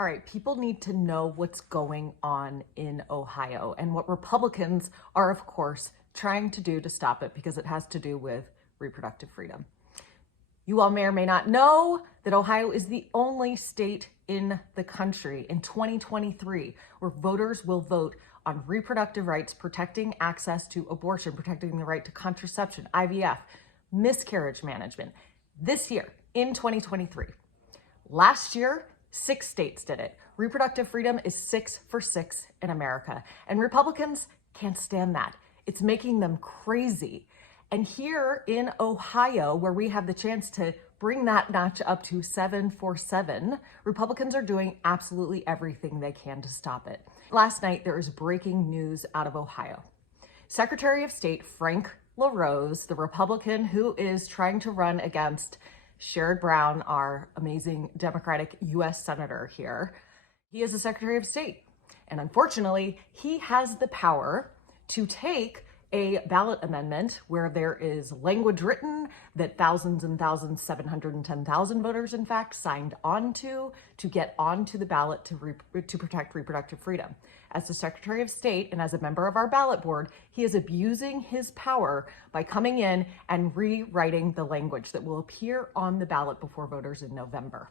All right, people need to know what's going on in Ohio and what Republicans are, of course, trying to do to stop it because it has to do with reproductive freedom. You all may or may not know that Ohio is the only state in the country in 2023 where voters will vote on reproductive rights, protecting access to abortion, protecting the right to contraception, IVF, miscarriage management. This year, in 2023. Last year, 6 states did it. Reproductive freedom is 6 for 6 in America. And Republicans can't stand that. It's making them crazy. And here in Ohio, where we have the chance to bring that notch up to 7 for 7, Republicans are doing absolutely everything they can to stop it. Last night, there is breaking news out of Ohio. Secretary of State Frank LaRose, the Republican who is trying to run against Sherrod Brown, our amazing Democratic U.S. Senator here, he is the Secretary of State. And unfortunately, he has the power to take a ballot amendment where there is language written that thousands and thousands, 710,000 voters, in fact, signed on to get onto the ballot to protect reproductive freedom. As the Secretary of State and as a member of our ballot board, he is abusing his power by coming in and rewriting the language that will appear on the ballot before voters in November.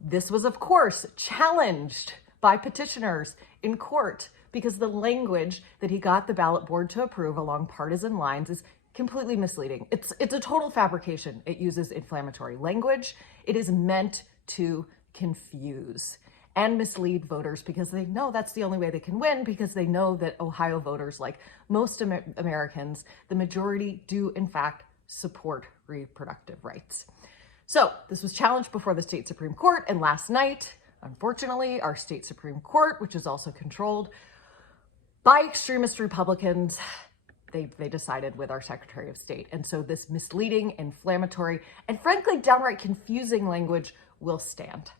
This was, of course, challenged by petitioners in court because the language that he got the ballot board to approve along partisan lines is completely misleading. It's a total fabrication. It uses inflammatory language. It is meant to confuse and mislead voters because they know that's the only way they can win, because they know that Ohio voters, like most Americans, the majority do in fact support reproductive rights. So this was challenged before the state Supreme Court, and last night, unfortunately, our state Supreme Court, which is also controlled by extremist Republicans, they desided with our Secretary of State. And so this misleading, inflammatory, and frankly, downright confusing language will stand.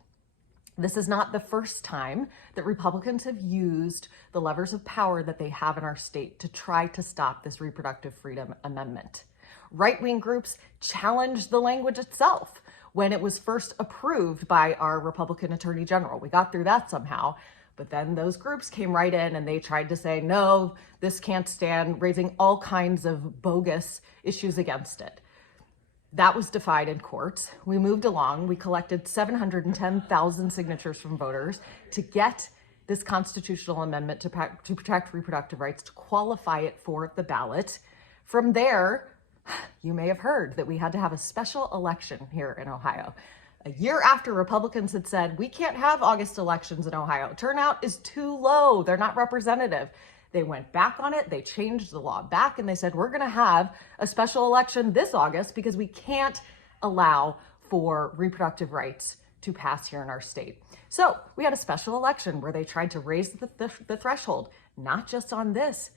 This is not the first time that Republicans have used the levers of power that they have in our state to try to stop this reproductive freedom amendment. Right-wing groups challenged the language itself when it was first approved by our Republican Attorney General. We got through that somehow. But then those groups came right in and they tried to say, no, this can't stand, raising all kinds of bogus issues against it. That was defied in court. We moved along. We collected 710,000 signatures from voters to get this constitutional amendment to protect reproductive rights, to qualify it for the ballot. From there, you may have heard that we had to have a special election here in Ohio. A year after Republicans had said, we can't have August elections in Ohio. Turnout is too low. They're not representative. They went back on it. They changed the law back and they said, we're going to have a special election this August because we can't allow for reproductive rights to pass here in our state. So we had a special election where they tried to raise the threshold, not just on this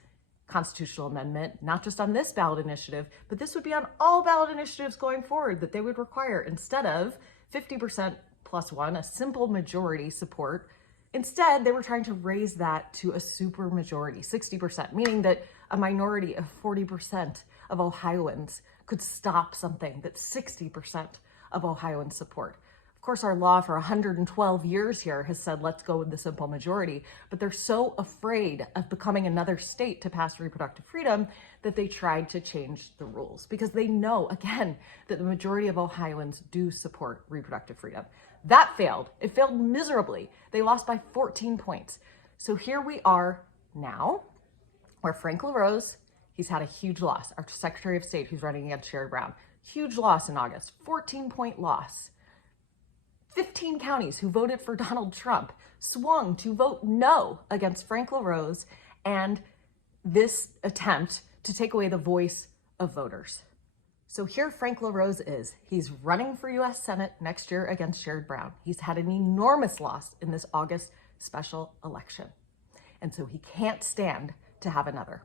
constitutional amendment, not just on this ballot initiative, but this would be on all ballot initiatives going forward that they would require, instead of 50% plus one, a simple majority support. Instead, they were trying to raise that to a super majority, 60%, meaning that a minority of 40% of Ohioans could stop something that 60% of Ohioans support. Of course, our law for 112 years here has said, let's go with the simple majority, but they're so afraid of becoming another state to pass reproductive freedom that they tried to change the rules because they know, again, that the majority of Ohioans do support reproductive freedom. That failed. It failed miserably. They lost by 14 points. So here we are now, where Frank LaRose, he's had a huge loss. Our Secretary of State, who's running against Sherrod Brown, huge loss in August, 14-point loss. 15 counties who voted for Donald Trump swung to vote no against Frank LaRose and this attempt to take away the voice of voters. So here Frank LaRose is. He's running for U.S. Senate next year against Sherrod Brown. He's had an enormous loss in this August special election. And so he can't stand to have another.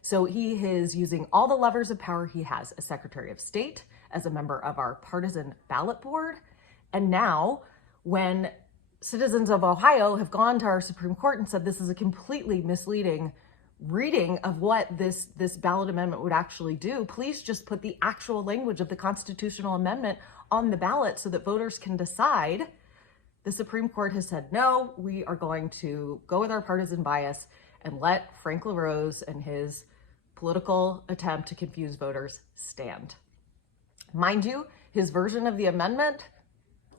So he is using all the levers of power he has as Secretary of State, as a member of our partisan ballot board. And now, when citizens of Ohio have gone to our Supreme Court and said this is a completely misleading reading of what this ballot amendment would actually do, please just put the actual language of the constitutional amendment on the ballot so that voters can decide. The Supreme Court has said, no, we are going to go with our partisan bias and let Frank LaRose and his political attempt to confuse voters stand. Mind you, his version of the amendment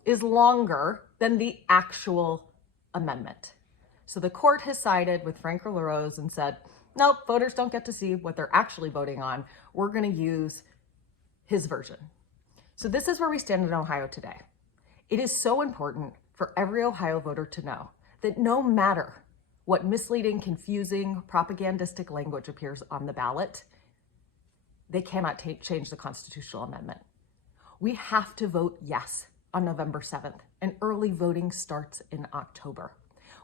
is longer than the actual amendment. So the court has sided with Frank LaRose and said, nope, voters don't get to see what they're actually voting on. We're going to use his version. So this is where we stand in Ohio today. It is so important for every Ohio voter to know that no matter what misleading, confusing, propagandistic language appears on the ballot, they cannot change the constitutional amendment. We have to vote yes on November 7th, and early voting starts in October.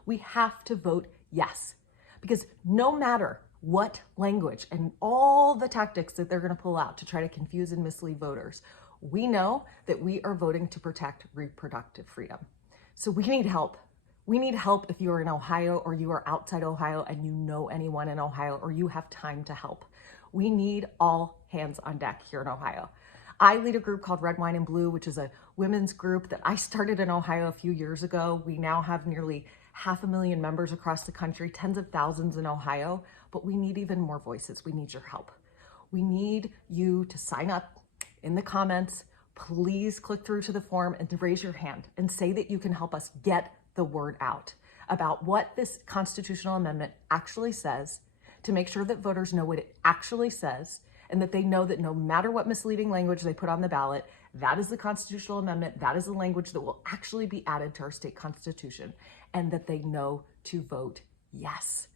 We have to vote yes, because no matter what language and all the tactics that they're going to pull out to try to confuse and mislead voters, we know that we are voting to protect reproductive freedom. So we need help. We need help if you are in Ohio or you are outside Ohio and you know anyone in Ohio or you have time to help. We need all hands on deck here in Ohio. I lead a group called Red, Wine, and Blue, which is a women's group that I started in Ohio a few years ago. We now have nearly 500,000 members across the country, tens of thousands in Ohio, but we need even more voices. We need your help. We need you to sign up in the comments. Please click through to the form and raise your hand and say that you can help us get the word out about what this constitutional amendment actually says, to make sure that voters know what it actually says, and that they know that no matter what misleading language they put on the ballot, that is the constitutional amendment, that is the language that will actually be added to our state constitution, and that they know to vote yes.